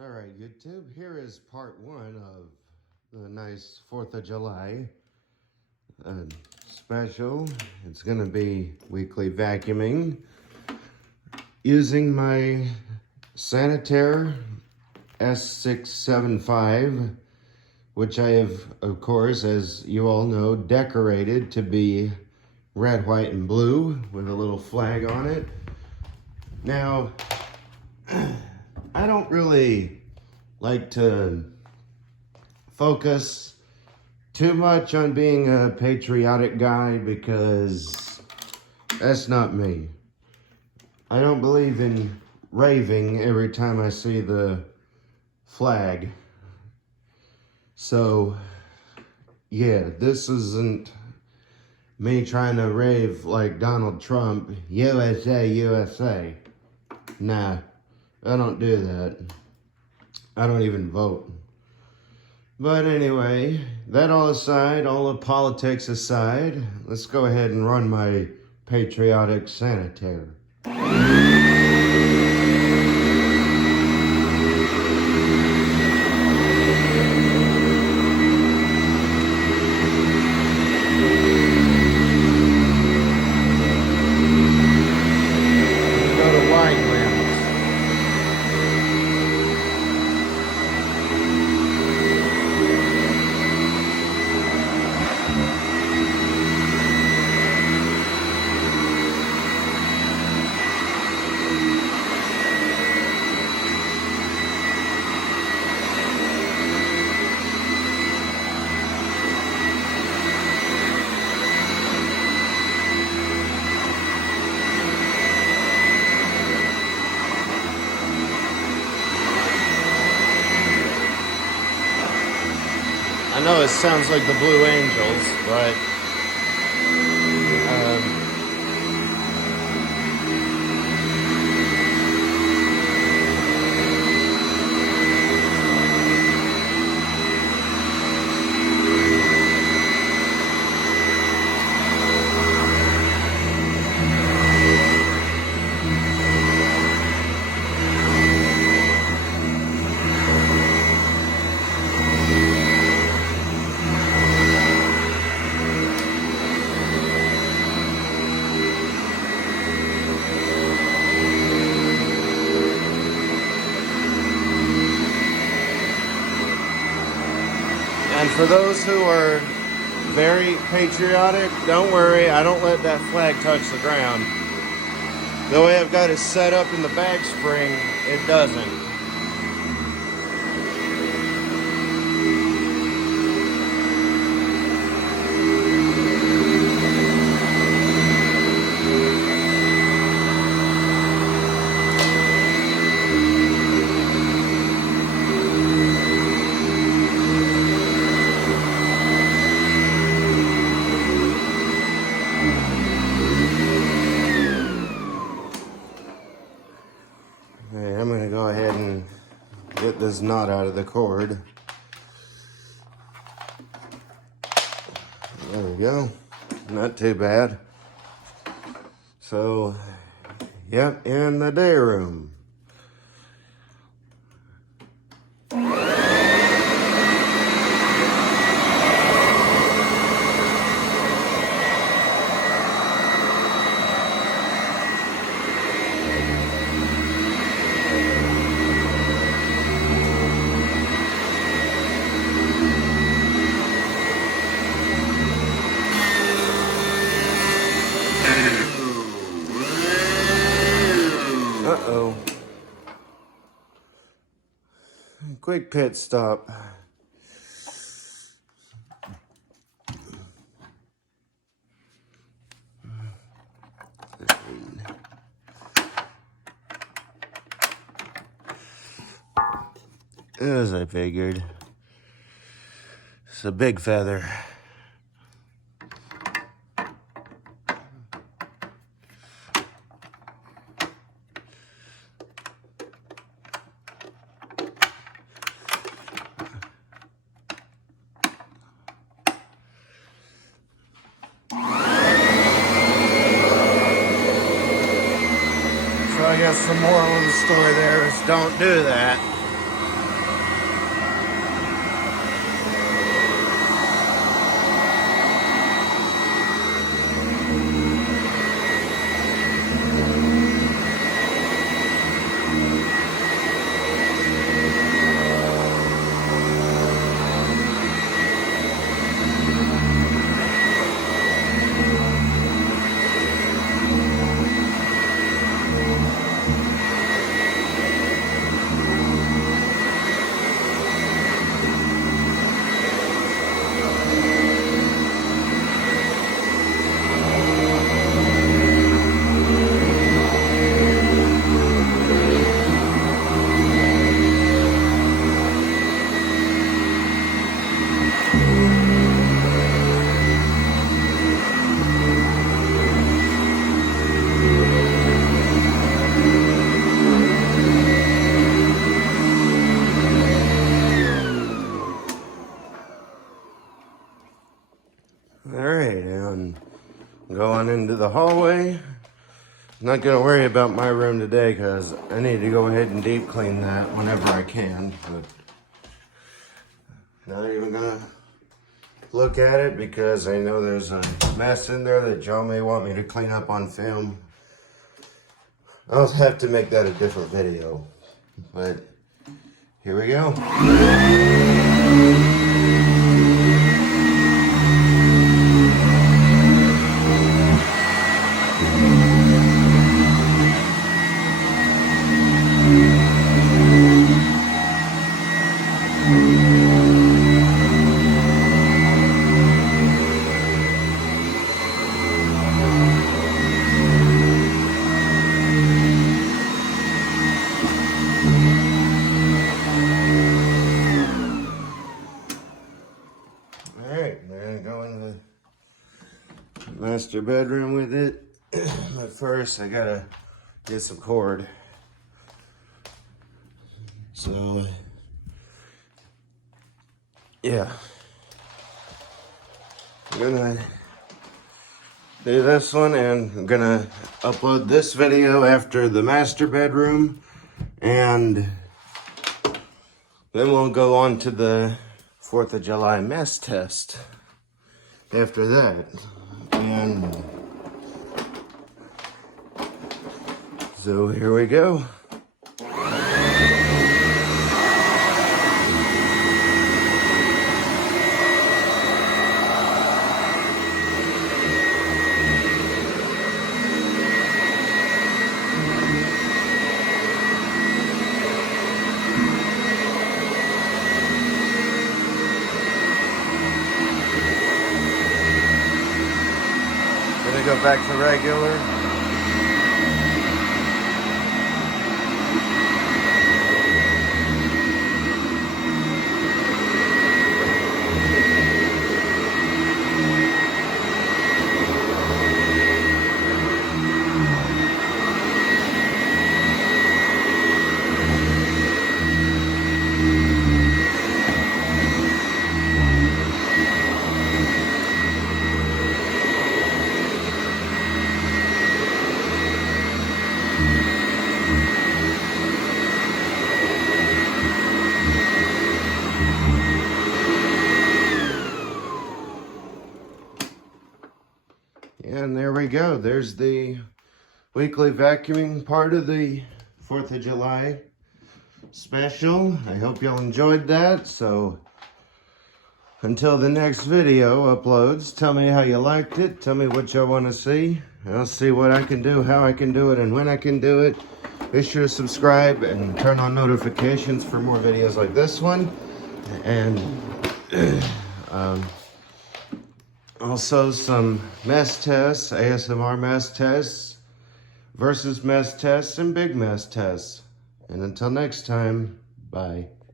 All right, YouTube, here is part one of the nice 4th of July special. It's going to be weekly vacuuming using my Sanitaire s675, which I have, of course, as you all know, decorated to be red, white, and blue with a little flag on it. Now, I don't really like to focus too much on being a patriotic guy because that's not me. I don't believe in raving every time I see the flag. So, yeah, this isn't me trying to rave like Donald Trump, USA, USA. Nah, I don't do that. I don't even vote. But anyway, that all aside, all the politics aside, let's go ahead and run my patriotic Sanitaire. I know it sounds like the Blue Angels, but and for those who are very patriotic, don't worry, I don't let that flag touch the ground. The way I've got it set up in the bag spring, it doesn't. Alright, I'm gonna go ahead and get this knot out of the cord. There we go. Not too bad. So, yep, in the day room. Uh-oh. Quick pit stop. As I figured. It's a big feather. So I guess the moral of the story there is don't do that. go on into the hallway. I'm not gonna worry about my room today because I need to go ahead and deep clean that whenever I can. But not even gonna look at it because I know there's a mess in there that Joe may want me to clean up on film. I'll have to make that a different video. But here we go. Alright, we're gonna go in the master bedroom with it. But first, I gotta get some cord. So, yeah. I'm gonna do this one, and I'm gonna upload this video after the master bedroom, and then we'll go on to the 4th of July mess test after that. And so here we go. Gonna go back to regular. And there we go. There's the weekly vacuuming part of the 4th of July special. I hope y'all enjoyed that. So until the next video uploads, tell me how you liked it. Tell me what y'all want to see. I'll see what I can do, how I can do it, and when I can do it. Be sure to subscribe and turn on notifications for more videos like this one. And also some mess tests, ASMR mess tests, versus mess tests, and big mess tests. And until next time, bye.